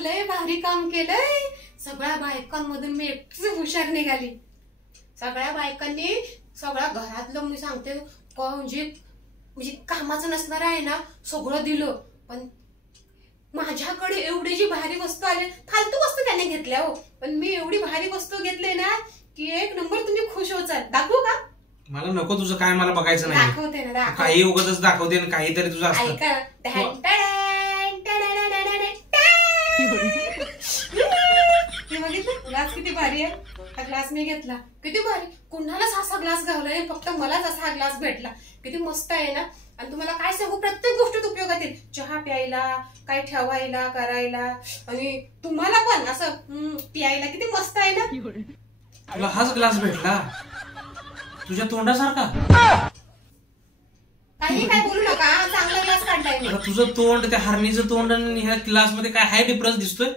लय भारी काम केलंय. सगळ्या बायकांमधून मी एकटीच हुशार निघाली. सगळ्या बायकांनी सगळ्या घरातलं मी सांगते म्हणजे कामाचं नसणार आहे ना सगळं दिलं. पण माझ्याकडे एवढी जी भारी वस्तू आली, फालतू वस्तू त्याने घेतल्या हो, पण मी एवढी भारी वस्तू घेतली ना की एक नंबर तुम्ही खुश होचाल. दाखवू का? मला नको तुझं काय, मला बघायचं नाही. दाखवते ना, काही उगाच दाखवते ना काहीतरी तुझं असतं. बघितलं ग्लास किती भारी आहे. हा ग्लास मी घेतला, किती भारी. कुणालाच असा ग्लास गावला नाही, फक्त मलाच असा हा ग्लास भेटला. किती मस्त आहे ना. आणि तुम्हाला काय सांगू, प्रत्येक गोष्टीत उपयोगात येईल. चहा प्यायला, काय ठेवायला करायला, आणि तुम्हाला पण असं प्यायला किती मस्त आहे ना. तुला हाच ग्लास भेटला तुझ्या तोंडासारखा? काही काय बोलू नका, चांगला ग्लास काढलाय मी. तुझं तोंड, त्या हरणीचं तोंड आणि ह्या ग्लास मध्ये काय हाय डिफरन्स दिसतोय?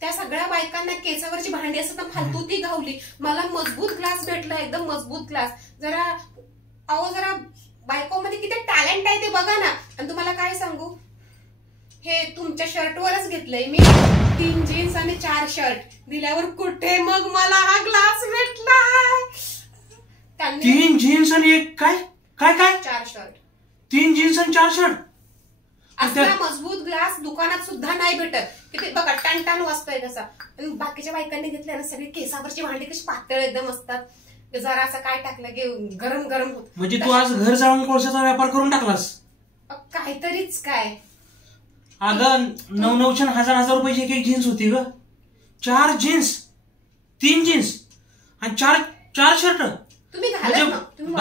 त्या सगळ्या बायकांना केसावरची भांडी असं तर फालतू ती गावली. मला मजबूत ग्लास भेटला, एकदम मजबूत ग्लास. जरा बायकोमध्ये किती टॅलेंट आहे ते बघा ना. आणि तुम्हाला काय सांगू, हे तुमच्या शर्टवरच घेतलंय मी. 3 जीन्स आणि 4 शर्ट दिल्यावर कुठे मग मला हा ग्लास भेटला. 3 जीन्स आणि एक काय काय काय 4 शर्ट. 3 जीन्स आणि 4 शर्ट. असला मजबूत ग्लास दुकानात सुद्धा नाही भेटत. किती बघा टन वाजतोय कसा. आणि बाकीच्या बायकांनी घेतल्या ना सगळी केसावरची भांडी कशी पातळ एकदम असतात. जरा असं काय टाकलं की गरम गरम होत. म्हणजे तू आज घर जाळून कोळशाचा व्यापार करून टाकलास? काहीतरीच काय. अगं 900 हजार रुपयाची एक जीन्स होती ग. 4 जीन्स, 3 जीन्स आणि 4 शर्ट. तुम्ही घालत ना, तुम्ही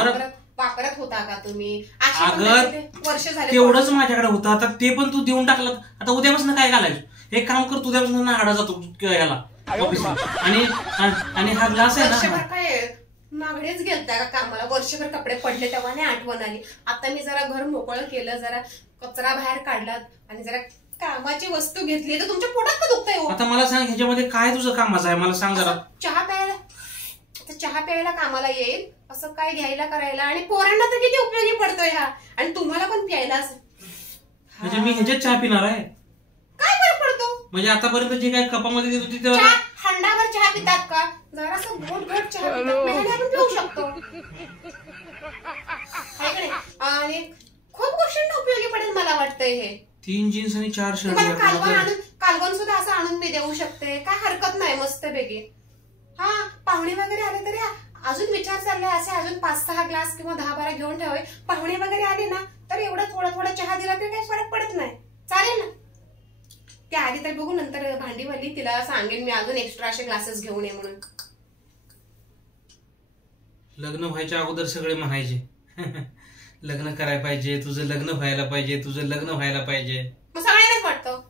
वापरत होता का तुम्ही? अगं वर्ष झाले तेवढंच माझ्याकडे होतं, आता ते पण तू देऊन टाकलं. आता उद्यापासून काय घालायचं? एक काम कर, उद्यापासून नाडा जातो याला आणि हा ग्लास आहे ना. काय मागणेच गेलता का कामाला? वर्षभर कपडे पडले तेव्हा नाही आठवण आली. आता मी जरा घर मोकळं केलं, जरा कचरा बाहेर काढलात आणि जरा कामाची वस्तू घेतली तर तुमच्या पोटात का दुखतंय? आता मला सांग, ह्याच्यामध्ये काय तुझं कामाचं आहे मला सांग जरा. चहा प्यायला कामाला येईल असं काय घ्यायला करायला. आणि पोरांना तर किती उपयोगी पडतोय हा. आणि तुम्हाला पण प्यायला. म्हणजे मी ह्याच्यात चहा पिणार आहे? काय फरक पडतो? म्हणजे आतापर्यंत जे काही कपामध्ये देत होती ते हंडावर चहा पितात का? जरासं बोटभर चहा पितात, आपण पिऊ शकतो. आणि खूप गोष्टींना उपयोगी पडेल मला वाटतंय हे. 3 जीन्स आणि 4 शर्ट. कालवण सुद्धा असं आणून मी देऊ शकते, काय हरकत नाही. मस्त पैकी. हा पाहुणे वगैरे आले तरी अजून विचार चाललाय असे अजून 5-6 ग्लास किंवा 10-12 घेऊन ठेवावे. पाहुणे वगैरे आले ना तर एवढा थोडा चहा दिला तरी काही फरक पडत नाही. चालेल ना? त्या आधी तर बघू, नंतर भांडीवाली तिला सांगेन मी अजून एक्स्ट्रा असे ग्लासेस घेऊन ये म्हणून. लग्न व्हायच्या अगोदर सगळे म्हणायचे लग्न करायला पाहिजे, तुझं लग्न व्हायला पाहिजे, तुझं लग्न व्हायला पाहिजे. मग सगळ्यांनाच वाटतं.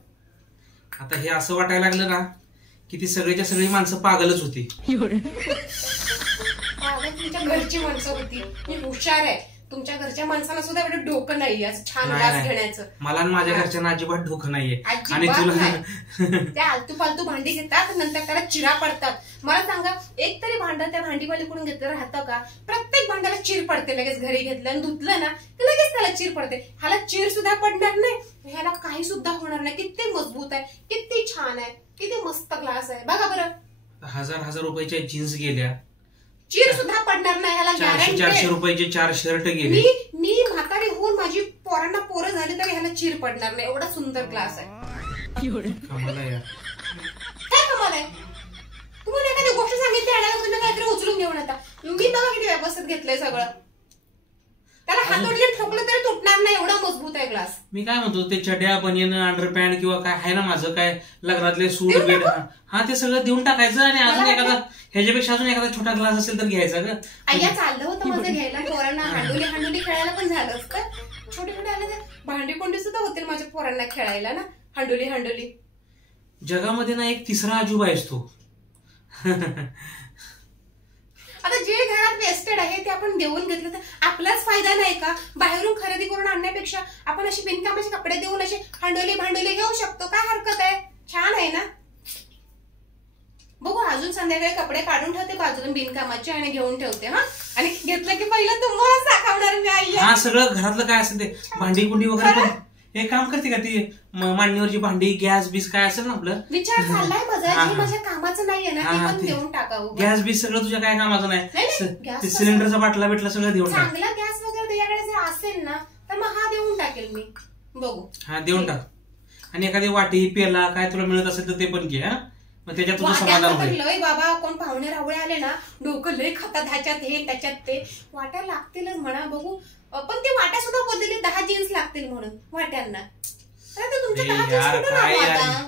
आता हे असं वाटायला लागलं ना की ती सगळीच्या सगळी माणसं पागलच होती. तुमच्या घरची माणसं होती. मी हुशार आहे. तुमच्या घरच्या माणसाला सुद्धा एवढं डोकं नाहीये असं छान ग्लास घेण्याचं. मला आणि माझ्या घरच्यांना अजिबात डोकं नाहीये. आणि तुला त्या आलतू फालतू भांडी घेतात, नंतर त्याला चिरा पडतात. मला सांगा, एक तरी भांडं त्या भांडीवालीकडून घेतलं राहतं का? प्रत्येक भांड्याला चिर पडते. लगेच घरी घेतलं आणि धुतलं ना की लगेच त्याला चिर पडते. ह्याला चिर सुद्धा पडणार नाही, ह्याला काही सुद्धा होणार नाही. किती मजबूत आहे, किती छान आहे, किती मस्त ग्लास आहे. बघा बरं. 1000 रुपयाच्या जीन्स गेल्या, चीर सुद्धा पडणार नाही. ह्याला 400 रुपयाचे 4 शर्ट गेले. मी म्हातारी होऊन माझी पोरांना पोरं झाली तरी ह्याला चीर पडणार नाही. एवढा सुंदर ग्लास आहे. कमाल आहे. काय कमाल आहे? तुम्हाला एखादी गोष्ट सांगितली आणि तुम्ही काहीतरी उचलून घेऊन येता. मी बघा किती व्यवस्थित घेतलंय सगळं. त्याला हातोडीने ठोकलं तरी तुटणार नाही, एवढा मजबूत आहे ग्लास. मी काय म्हणतो, ते चड्या बनियन अंडरपॅन्ट किंवा काय आहे ना माझं काय लग्नातले सूट बेड, हा ते सगळं देऊन टाकायचं आणि अजून एखादा ह्याच्यापेक्षा अजून एखादा छोटा ग्लास असेल तर घ्यायचा ग. आय्या चाललं होतं माझं घ्यायला. पोरांना हांडोली खेळायला पण झालं असतं. छोटे आले तर भांडी कोंडी सुद्धा होतील माझ्या पोरांना खेळायला ना. हांडोली जगामध्ये ना एक तिसरा अजूबा असतो. आता जे घरात वेस्टेड आहे ते आपण देऊन घेतलं तर आपलाच फायदा नाही का? बाहेरून खरेदी करून आणण्यापेक्षा आपण अशी बिनकामाचे कपडे देऊन असे भांडोली घेऊ शकतो. काय हरकत आहे? छान आहे ना. बघू अजून संध्याकाळी कपडे काढून ठेवते बाजूला बिनकामाचे आणि घेऊन ठेवते. हा आणि घेतलं की पहिलं तुम्हाला दाखवणार मी. आई हा सगळं घरातलं काय असेल ते भांडी कुंडी वगैरे एक काम करते का ती मांडणीवरची भांडी गॅस बीस काय असेल ना आपलं विचार चाललाय माझा हा, जे हा. माझ्या कामाचं नाहीये ना हा, ते हा, पण ते. देऊन टाकावं गॅस बीस सगळं तुझ्या काय कामाचं नाही, नाही गॅस ते कसं? सिलेंडरचा बाटला बिटला सगळं देऊन टाक. चांगला गॅस वगैरे तुझ्याकडे जर असेल ना तर मग हा देऊन टाकेल मी बघू. हा देऊन टाक. आणि एखादी वाटी पेला काय तुला मिळत असेल तर ते पण घे. हा मग त्याच्यात तुझं समाधान वाट्याचं तर होईल. लय बाबा कोण पाहुणे रावळे आले ना डोकं लय खातात ह्याच्यात हे त्याच्यात ते वाट्या लागतीलच म्हणा बघू. पण ते वाट्या सुद्धा बोललेले 10 जीन्स लागतील म्हणून वाट्यांना. अरे तर तुमच्या 10 जीन्स यार, कुठून काय आणू यार? आता?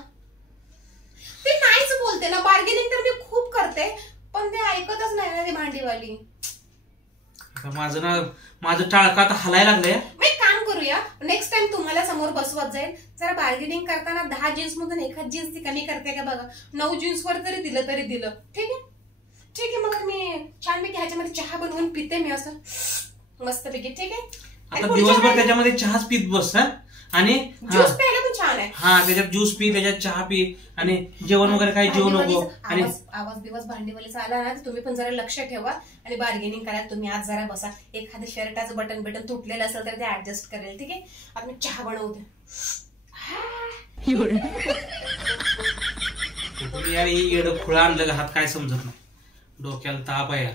ते नाहीच बोलते ना बार्गेनिंग तर मी खूप करते पण ते ऐकतच नाही ना ती भांडीवाली. आता माझं टाळका आता हलायला लागलंय. मग एक काम करूया नेक्स्ट टाइम तुम्हाला समोर बसवत जाईल जरा बार्गेनिंग करताना 10 जीन्स मधून एखाद जीन्स ती कमी करते का बघा. 9 जीन्स वर तरी दिलं ठीक आहे ठीक आहे. मग मी छानपैकी ह्याच्यामध्ये चहा बनवून पिते मी असं मस्तपैकी. ठीक आहे. आता दिवसभर त्याच्यामध्ये चहाच पीत बस. हा आणि ज्यूस प्यायला पण छान आहे. हा त्याच्यात ज्यूस पी त्याच्यात चहा पी आणि जेवण वगैरे काही जेवू नको. आणि आवाज दिवस भांडीवालीचा आला ना तुम्ही पण जरा लक्ष ठेवा आणि बार्गेनिंग करायला तुम्ही आज जरा बसा. एखाद्या शर्टाचं बटन तुटलेलं असेल तर ते ऍडजस्ट करेल. ठीक आहे. आता मी चहा बनवते. यार येडं खुळा आणलं हात काय समजत नाही. डोक्याला ताप आहे यार.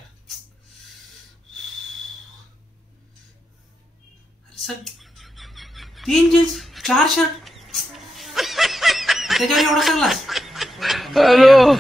सर 3 जीन्स 4 शर्ट त्याच्यावर एवढा सगळा. हॅलो